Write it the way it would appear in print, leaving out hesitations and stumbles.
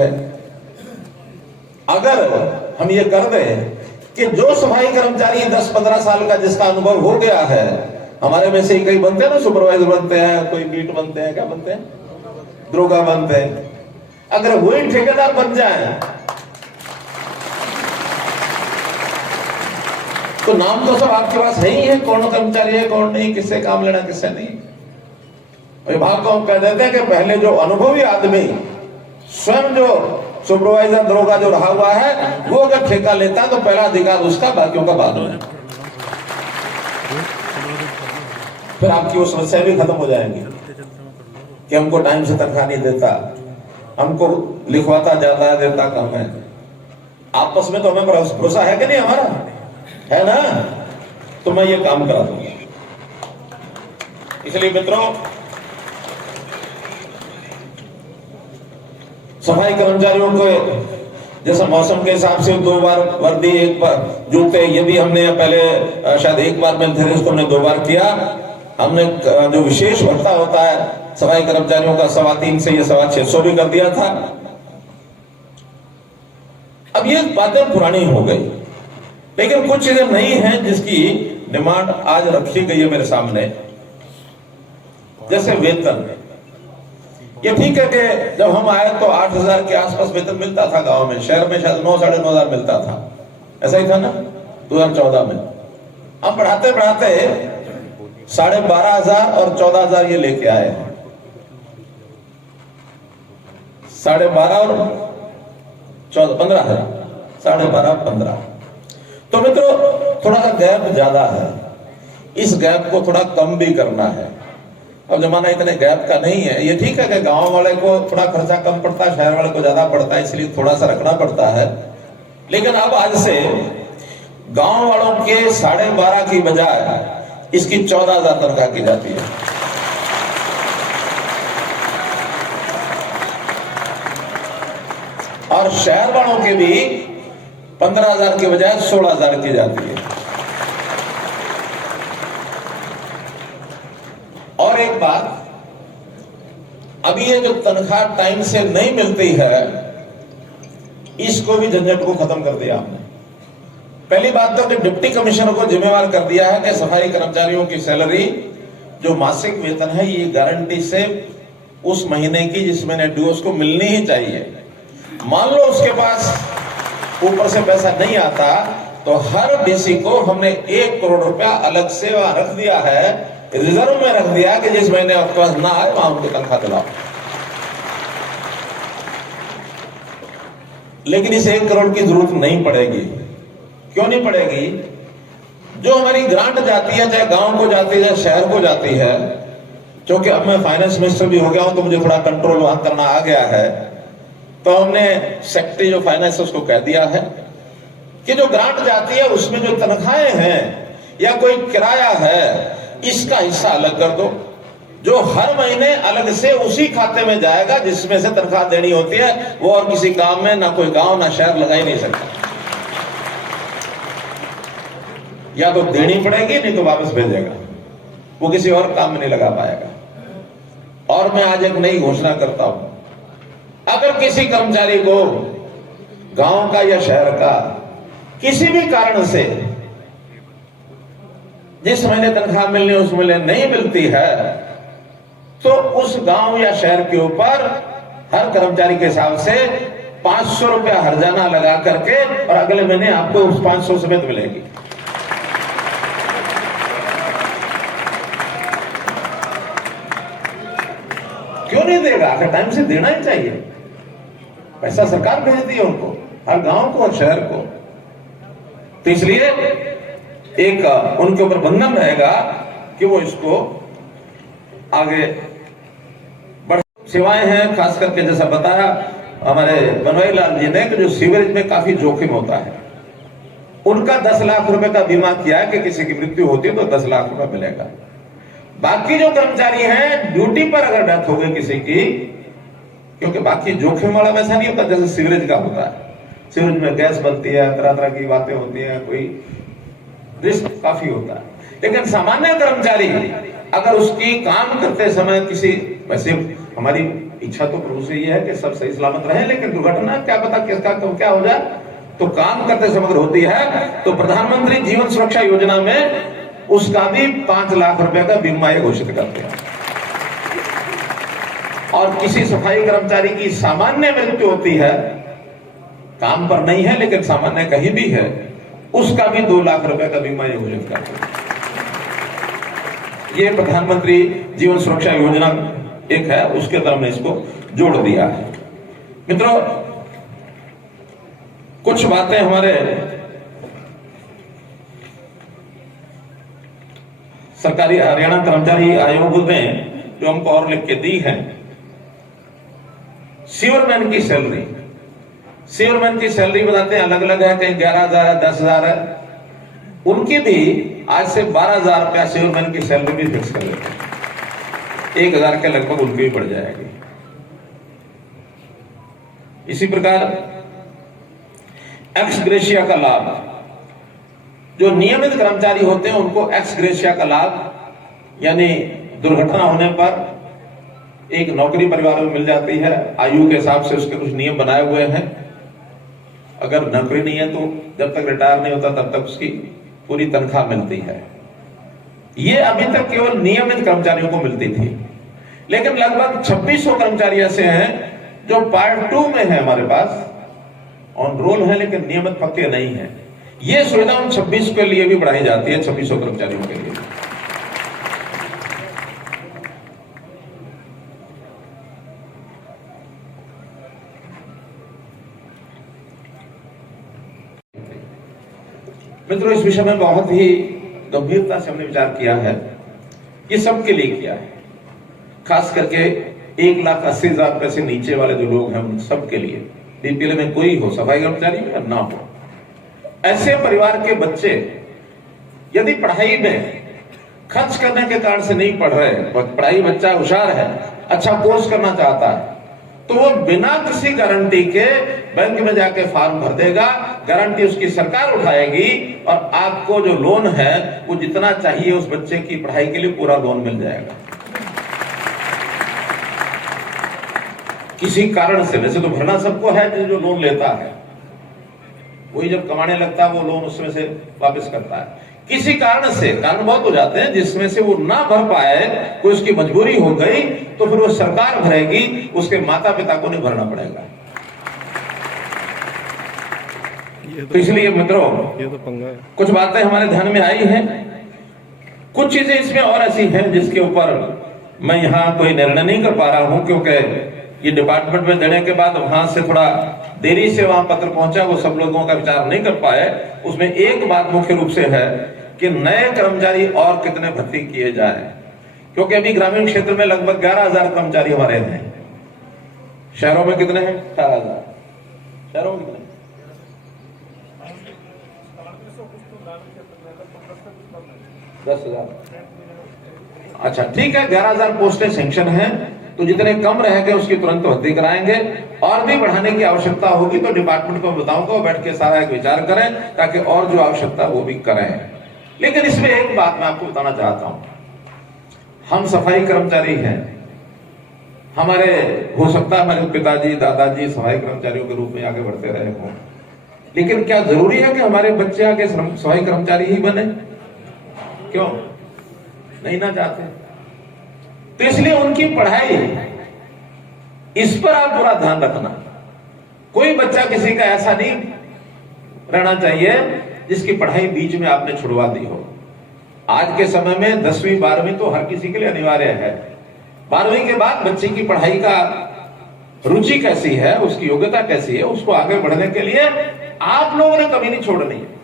है। अगर हम ये कर दें कि जो सफाई कर्मचारी 10-15 साल का जिसका अनुभव हो गया है, हमारे में से कई बनते हैं ना, सुपरवाइजर बनते हैं, कोई बीट बनते हैं, क्या बनते हैं, दरोगा बनते हैं, अगर वही ठेकेदार बन जाए तो नाम तो सब आपके पास है ही है, कौन कर्मचारी है कौन नहीं, किससे काम लेना किससे नहीं। विभाग को हम कह देते हैं कि पहले जो अनुभवी आदमी स्वयं जो सुपरवाइजर दरोगा जो रहा हुआ है, वो अगर ठेका लेता तो पहला अधिकार उसका, बाकियों का बाद में। फिर आपकी वो समस्या भी खत्म हो जाएंगी कि हमको टाइम से तनख्वाह नहीं देता, हमको लिखवाता ज्यादा देता कम है। आपस में तो हमें भरोसा है कि नहीं, हमारा है ना, तो मैं ये काम करा दूंगा। इसलिए मित्रों, सफाई कर्मचारियों को जैसा मौसम के हिसाब से 2 बार वर्दी, 1 बार जूते, ये भी हमने पहले शायद 1 बार में थे, इसको हमने 2 बार किया। हमने जो विशेष भत्ता होता है सफाई कर्मचारियों का 350 से ये 650 भी कर दिया था। अब ये बातें पुरानी हो गई, लेकिन कुछ चीजें नई हैं जिसकी डिमांड आज रखी गई है मेरे सामने। जैसे वेतन, ये ठीक है कि जब हम आए तो 8,000 के आसपास वेतन मिलता था गांव में, शहर में शायद 9-9,500 मिलता था, ऐसा ही था ना 2014 में। अब बढ़ाते बढ़ाते 12,500 और 14,000 ये लेके आए हैं, 12,500 और 14, 15,000, 12,500, 15। तो मित्रों, थोड़ा सा गैप ज्यादा है, इस गैप को थोड़ा कम भी करना है। अब जमाना इतने गैप का नहीं है। ये ठीक है कि गांव वाले को थोड़ा खर्चा कम पड़ता है, शहर वाले को ज्यादा पड़ता है, इसलिए थोड़ा सा रखना पड़ता है। लेकिन अब आज से गांव वालों के 12,500 की बजाय इसकी 14,000 तनख्वाह की जाती है। और शहर वालों के भी 15,000 के बजाय 16,000 की जाती है। और एक बात, अभी ये जो तनख्वाह टाइम से नहीं मिलती है, इसको भी झंझट को खत्म कर दिया हमने। पहली बात तो कि डिप्टी कमिश्नर को जिम्मेवार कर दिया है कि सफाई कर्मचारियों की सैलरी जो मासिक वेतन है, ये गारंटी से उस महीने की जिस महीने ड्यू उसको मिलनी ही चाहिए। मान लो उसके पास ऊपर से पैसा नहीं आता, तो हर डीसी को हमने 1 करोड़ रुपया अलग से वहां रख दिया है, रिजर्व में रख दिया कि जिस महीने आपके पास ना आए वहां उनको तनख्वाह दिलाओ। लेकिन इस 1 करोड़ की जरूरत नहीं पड़ेगी। क्यों नहीं पड़ेगी? जो हमारी ग्रांट जाती है, चाहे गांव को जाती है, चाहे शहर को जाती है, क्योंकि अब मैं फाइनेंस मिनिस्टर भी हो गया हूं तो मुझे थोड़ा कंट्रोल वहां करना आ गया है, तो हमने सेक्रेटरी जो फाइनेंस है उसको कह दिया है कि जो ग्रांट जाती है उसमें जो तनख्वाहें हैं या कोई किराया है, इसका हिस्सा अलग कर दो, जो हर महीने अलग से उसी खाते में जाएगा जिसमें से तनख्वाह देनी होती है। वो और किसी काम में ना कोई गांव ना शहर लगा ही नहीं सकता। या तो देनी पड़ेगी, नहीं तो वापस भेजेगा, वो किसी और काम में नहीं लगा पाएगा। और मैं आज एक नई घोषणा करता हूं, अगर किसी कर्मचारी को गांव का या शहर का किसी भी कारण से जिस महीने तनख्वाह मिलनी उस महीने नहीं मिलती है, तो उस गांव या शहर के ऊपर हर कर्मचारी के हिसाब से 500 रुपया हर्जाना लगा करके और अगले महीने आपको उस 500 समेत मिलेगी। क्यों नहीं देगा? आखिर टाइम से देना ही चाहिए। पैसा सरकार भेजती है उनको, हर गांव को और शहर को। तो इसलिए एक उनके ऊपर बंधन रहेगा कि वो इसको आगे बढ़। सेवाएं हैं, खास करके जैसा बताया हमारे बनवारी लाल जी ने कि जो सीवरेज में काफी जोखिम होता है, उनका 10 लाख रुपए का बीमा किया है कि किसी की मृत्यु होती है तो 10 लाख रुपए मिलेगा। बाकी जो कर्मचारी हैं, ड्यूटी पर अगर डेथ हो गई किसी की, क्योंकि बाकी जोखिम वाला वैसा नहीं होता जैसे सीवरेज का होता है। सीवरेज में गैस बनती है, तरह तरह की बातें होती हैं, कोई रिस्क काफी होता है। लेकिन सामान्य कर्मचारी अगर उसकी काम करते समय किसी, वैसे हमारी इच्छा तो प्रभु से ये है कि सब सही सलामत रहे, लेकिन दुर्घटना क्या पता किसका कब क्या हो जाए, तो काम करते समय होती है। तो प्रधानमंत्री जीवन सुरक्षा योजना में उसका भी 5 लाख रुपए का बीमा घोषित करते हैं। और किसी सफाई कर्मचारी की सामान्य मृत्यु होती है, काम पर नहीं है लेकिन सामान्य कहीं भी है, उसका भी 2 लाख रुपए का बीमा घोषित करते हैं। ये प्रधानमंत्री जीवन सुरक्षा योजना एक है, उसके तरफ में इसको जोड़ दिया है। मित्रों, कुछ बातें हमारे सरकारी हरियाणा कर्मचारी आयोग ने जो हमको और लिख के दी है, सीवरमैन की सैलरी, सीवरमैन की सैलरी बताते हैं अलग अलग है, कहीं 11,000 है, 10,000 है, उनकी भी आज से 12,000 रुपया सीवरमैन की सैलरी भी फिक्स कर लेते हैं, 1,000 के लगभग उनकी भी बढ़ जाएगी। इसी प्रकार एक्स ग्रेशिया का लाभ, जो नियमित कर्मचारी होते हैं उनको एक्स ग्रेशिया का लाभ, यानी दुर्घटना होने पर एक नौकरी परिवार में मिल जाती है, आयु के हिसाब से उसके कुछ नियम बनाए हुए हैं। अगर नौकरी नहीं है तो जब तक रिटायर नहीं होता तब तक उसकी पूरी तनख्वाह मिलती है। ये अभी तक केवल नियमित कर्मचारियों को मिलती थी, लेकिन लगभग 2600 कर्मचारी ऐसे हैं जो पार्ट 2 में है, हमारे पास ऑन रोल है लेकिन नियमित पक्के नहीं है। ये सुविधा उन 26 के लिए भी बढ़ाई जाती है, 2600 कर्मचारियों के लिए। मित्रों, इस विषय में बहुत ही गंभीरता से हमने विचार किया है। ये सबके लिए किया है, खास करके 1,80,000 रुपए से नीचे वाले जो लोग हैं उन सबके लिए, बीपीएल में कोई हो, सफाई कर्मचारी में या ना हो, ऐसे परिवार के बच्चे यदि पढ़ाई में खर्च करने के कारण से नहीं पढ़ रहे, पढ़ाई बच्चा होशियार है, अच्छा कोर्स करना चाहता है, तो वो बिना किसी गारंटी के बैंक में जाके फॉर्म भर देगा, गारंटी उसकी सरकार उठाएगी और आपको जो लोन है वो जितना चाहिए उस बच्चे की पढ़ाई के लिए पूरा लोन मिल जाएगा। किसी कारण से, वैसे तो भरना सबको है, जो लोन लेता है वही जब कमाने लगता है वो लोन उसमें से वापस करता है। किसी कारण से, कारण बहुत हो जाते हैं जिसमें से वो ना भर पाए, कोई उसकी मजबूरी हो गई, तो फिर वो सरकार भरेगी, उसके माता पिता को नहीं भरना पड़ेगा। तो इसलिए मित्रों, ये तो पंगा है। कुछ बातें हमारे ध्यान में आई हैं, कुछ चीजें इसमें और ऐसी हैं जिसके ऊपर मैं यहाँ कोई निर्णय नहीं कर पा रहा हूं, क्योंकि ये डिपार्टमेंट में देने के बाद वहां से थोड़ा देरी से वहां पत्र पहुंचा, वो सब लोगों का विचार नहीं कर पाए। उसमें एक बात मुख्य रूप से है कि नए कर्मचारी और कितने भर्ती किए जाए, क्योंकि अभी ग्रामीण क्षेत्र में लगभग 11,000 कर्मचारी हमारे हैं। शहरों में कितने हैं? 4,000। शहरों में कितने? 10,000। अच्छा ठीक है, 11,000 पोस्टें सैंक्शन हैं, तो जितने कम रह गए उसकी तुरंत भर्ती कराएंगे। और भी बढ़ाने की आवश्यकता होगी तो डिपार्टमेंट को बताऊंगा, बैठ के सारा एक विचार करें ताकि और जो आवश्यकता वो भी करें। लेकिन इसमें एक बात मैं आपको बताना चाहता हूं, हम सफाई कर्मचारी हैं, हमारे हो सकता है हमारे पिताजी दादाजी सफाई कर्मचारियों के रूप में आगे बढ़ते रहे हों, लेकिन क्या जरूरी है कि हमारे बच्चे आगे सफाई कर्मचारी ही बने? क्यों नहीं ना चाहते? तो इसलिए उनकी पढ़ाई, इस पर आप पूरा ध्यान रखना। कोई बच्चा किसी का ऐसा नहीं रहना चाहिए जिसकी पढ़ाई बीच में आपने छुड़वा दी हो। आज के समय में 10वीं 12वीं तो हर किसी के लिए अनिवार्य है। 12वीं के बाद बच्चे की पढ़ाई का रुचि कैसी है, उसकी योग्यता कैसी है, उसको आगे बढ़ने के लिए आप लोगों ने कभी नहीं छोड़नी है।